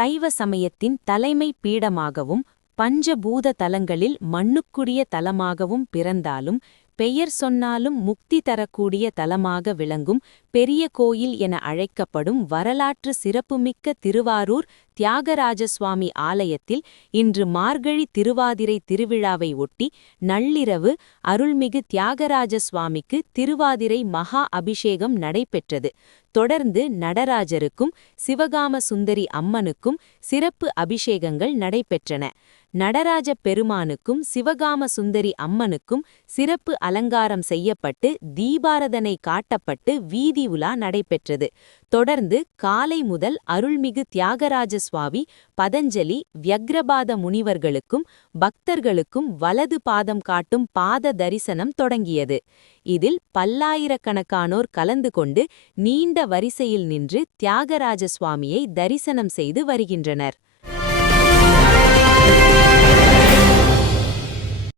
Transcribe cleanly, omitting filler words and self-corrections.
சைவ சமயத்தின் தலைமை பீடமாகவும் பஞ்சபூத தலங்களில் மண்ணுக்குரிய தலமாகவும் பிறந்தாலும் பெயர் சொன்னாலும் முக்தி தரக்கூடிய தலமாக விளங்கும் பெரிய கோயில் என அழைக்கப்படும் வரலாற்று சிறப்புமிக்க திருவாரூர் தியாகராஜசுவாமி ஆலயத்தில் இன்று மார்கழி திருவாதிரை திருவிழாவை ஒட்டி நள்ளிரவு அருள்மிகு தியாகராஜ சுவாமிக்கு திருவாதிரை மகா அபிஷேகம் நடைபெற்றது. தொடர்ந்து நடராஜருக்கும் சிவகாம சுந்தரி அம்மனுக்கும் சிறப்பு அபிஷேகங்கள் நடைபெற்றன. நடராஜ பெருமானுக்கும் சிவகாம சுந்தரி அம்மனுக்கும் சிறப்பு அலங்காரம் செய்யப்பட்டு தீபாரதனை காட்டப்பட்டு வீதி உலா நடைபெற்றது. தொடர்ந்து காலை முதல் அருள்மிகு தியாகராஜ சுவாமி பதஞ்சலி வியக்ரபாத முனிவர்களுக்கும் பக்தர்களுக்கும் வலது பாதம் காட்டும் பாத தரிசனம் தொடங்கியது. இதில் பல்லாயிரக்கணக்கானோர் கலந்து கொண்டு நீண்ட வரிசையில் நின்று தியாகராஜ சுவாமியை தரிசனம் செய்து வருகின்றனர்.